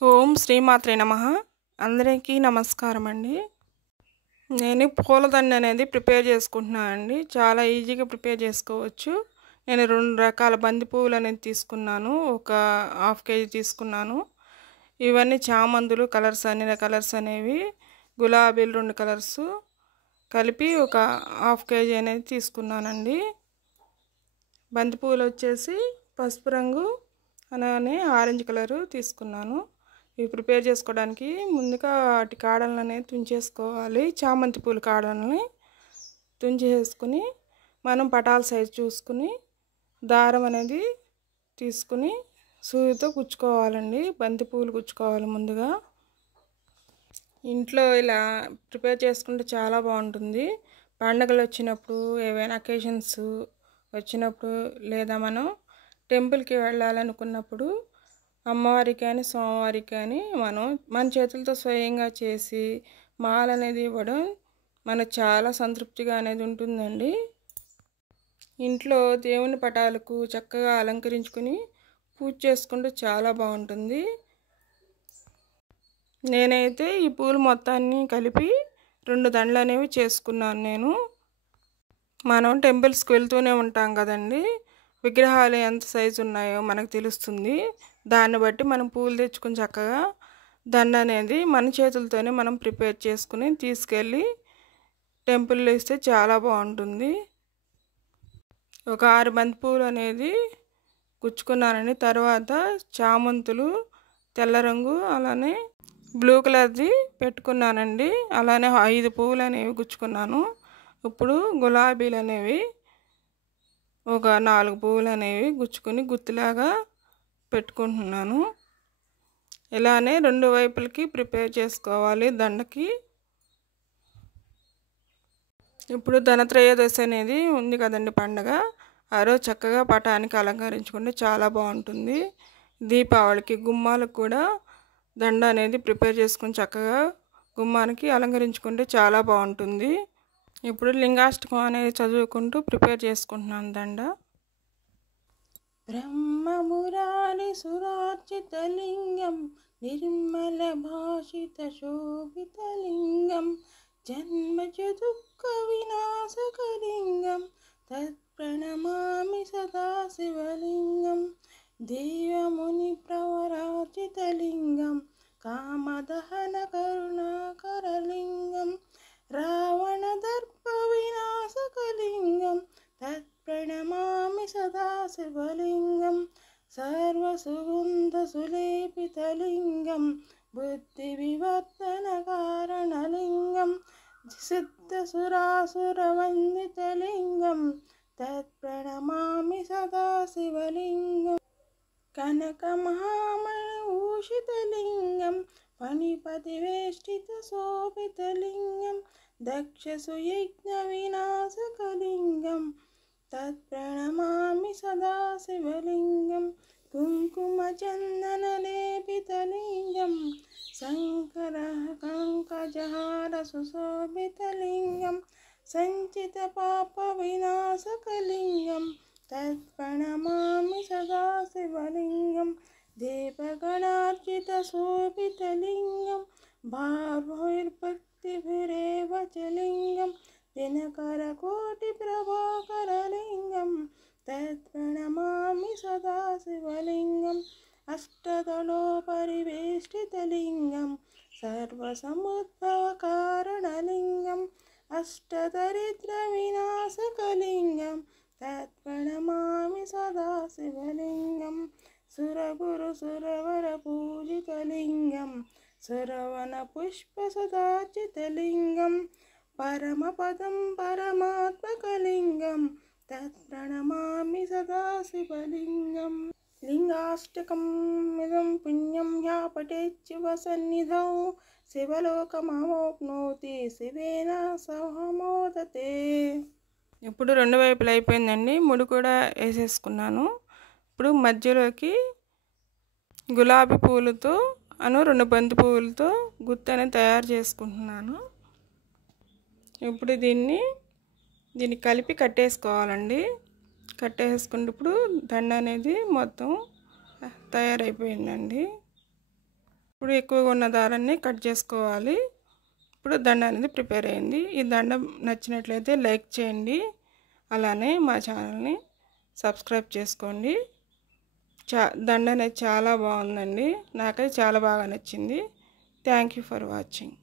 ఓం శ్రీమాత్రే నమః. అందరికీ నమస్కారం అండి. నేను పూలదండ అనేది ప్రిపేర్ చేసుకుంటున్నానండి. చాలా ఈజీగా ప్రిపేర్ చేసుకోవచ్చు. నేను 2 రకాల బంతి పువ్వులు అనేది తీసుకున్నాను. ఒక హాఫ్ కేజీ తీసుకున్నాను. ఇవన్నీ చామంతులు కలర్స్, అన్ని కలర్స్ అనేవి, గులాబీలు 2 కలర్స్ కలిపి ఒక హాఫ్ కేజీ అనేది తీసుకున్నానండి. బంతి పువ్వులు వచ్చేసి పసుపు రంగు అలానే ఆరెంజ్ కలరు తీసుకున్నాను. ఇవి ప్రిపేర్ చేసుకోవడానికి ముందుగా వాటి కాడలను అనేది తుంచేసుకోవాలి. చామంతి పూల కాడలని తుంచేసుకుని మనం పటాల సైజు చూసుకుని దారం అనేది తీసుకుని సూదితో కుచ్చుకోవాలండి. బంతి పూలు కుచ్చుకోవాలి ముందుగా. ఇంట్లో ఇలా ప్రిపేర్ చేసుకుంటే చాలా బాగుంటుంది. పండుగలు వచ్చినప్పుడు, ఏవైనా అకేషన్స్ వచ్చినప్పుడు, లేదా మనం టెంపుల్కి వెళ్ళాలనుకున్నప్పుడు అమ్మవారికి కానీ సోమవారికి కానీ మనం మన చేతులతో స్వయంగా చేసి మాల అనేది ఇవ్వడం మనకు చాలా సంతృప్తిగా అనేది ఉంటుందండి. ఇంట్లో దేవుని పటాలకు చక్కగా అలంకరించుకుని పూజ చేసుకుంటే చాలా బాగుంటుంది. నేనైతే ఈ పూలు మొత్తాన్ని కలిపి 2 దండలు అనేవి చేసుకున్నాను. నేను మనం టెంపుల్స్కి వెళ్తూనే ఉంటాం కదండి. విగ్రహాలు ఎంత సైజు ఉన్నాయో మనకు తెలుస్తుంది. దాన్ని బట్టి మనం పూలు తెచ్చుకుని చక్కగా దండ అనేది మన చేతులతోనే మనం ప్రిపేర్ చేసుకుని తీసుకెళ్ళి టెంపుల్లో ఇస్తే చాలా బాగుంటుంది. ఒక 6 బంతి పూలు అనేది గుచ్చుకున్నానండి. తర్వాత చామంతులు తెల్ల రంగు అలానే బ్లూ కలర్ది పెట్టుకున్నానండి. అలానే 5 పువ్వులు అనేవి గుచ్చుకున్నాను. ఇప్పుడు గులాబీలు అనేవి ఒక 4 పువ్వులు అనేవి గుచ్చుకుని గుత్తిలాగా పెట్టుకుంటున్నాను. ఇలానే 2 వైపులకి ప్రిపేర్ చేసుకోవాలి దండకి. ఇప్పుడు ధనత్రయోదశి అనేది ఉంది కదండి పండగ. ఆ రోజు చక్కగా పటానికి అలంకరించుకుంటే చాలా బాగుంటుంది. దీపావళికి గుమ్మాలకు కూడా దండ అనేది ప్రిపేర్ చేసుకుని చక్కగా గుమ్మానికి అలంకరించుకుంటే చాలా బాగుంటుంది. ఇప్పుడు లింగాష్టకం అనేది చదువుకుంటూ ప్రిపేర్ చేసుకుంటున్నాను దండ. బ్రహ్మమురారి సురార్చితలింగం నిర్మల భాషిత శోభితలింగం జన్మజ దుఃఖ వినాశకలింగం తత్ప్రణమామి సదాశివలింగం దేవముని ప్రవరార్చితలింగం కామదహన కరుణాకరలింగం రావణదర్ప వినాశకలింగం తత్ప్రణమామి సదాశివలింగం సర్వసుగంధసులేపితలింగం బుద్ధి వివర్ధన కారణలింగం సిద్ధసురాసురవందితలింగం తత్ప్రణమామి సదాశివలింగం కనకమహామణిభూషితలింగం ఫణిపతివేష్టిత శోభితలింగం దక్షసుయజ్ఞ వినాశకలింగం తత్ప్రణమామి సదాశివలింగం కుంకుమచందనలేపితలింగం శంకర కంకజహార సుశోభితలింగం సంచిత పాప వినాశకలింగం తత్ప్రణమామి సదాశివలింగం దేవగణార్చిత శోభితలింగం భార్భైర్భక్తిభిరేవ చలింగం దినకరకోటి ప్రభాకరలింగం తత్ప్రణమామి సదాశివలింగం అష్టదళోపరివేష్టితలింగం సర్వసముద్భవకారణలింగం అష్టదరిద్ర వినాశకలింగం తత్ప్రణమామి సదాశివలింగం సురగురు సురవర పూజితలింగం సురవన పుష్ప సదార్చితలింగం పరమపదం పరమాత్మకలింగం తత్ప్రణమామి సదాశివలింగం లింగాష్టకం మిదం పుణ్యం యా పఠేచ్చివ సన్నిధౌ శివలోకమాప్నోతి శివేన సహమోదతే. ఇప్పుడు 2 వైపులు అయిపోయిందండి. ముడి కూడా వేసేసుకున్నాను. ఇప్పుడు మధ్యలోకి గులాబీ పూలతో 2 బంతి పువ్వులతో గుత్తి అనేది తయారు చేసుకుంటున్నాను. ఇప్పుడు దీన్ని కలిపి కట్టేసుకోవాలండి. కట్టేసుకుంటే ఇప్పుడు దండ అనేది మొత్తం తయారైపోయిందండి. ఇప్పుడు ఎక్కువగా ఉన్న దారాన్ని కట్ చేసుకోవాలి. ఇప్పుడు దండ అనేది ప్రిపేర్ అయింది. ఈ దండ నచ్చినట్లయితే లైక్ చేయండి, అలానే మా ఛానల్ని సబ్స్క్రైబ్ చేసుకోండి. దండ అనేది చాలా బాగుందండి, నాకైతే చాలా బాగా నచ్చింది. Thank you for watching.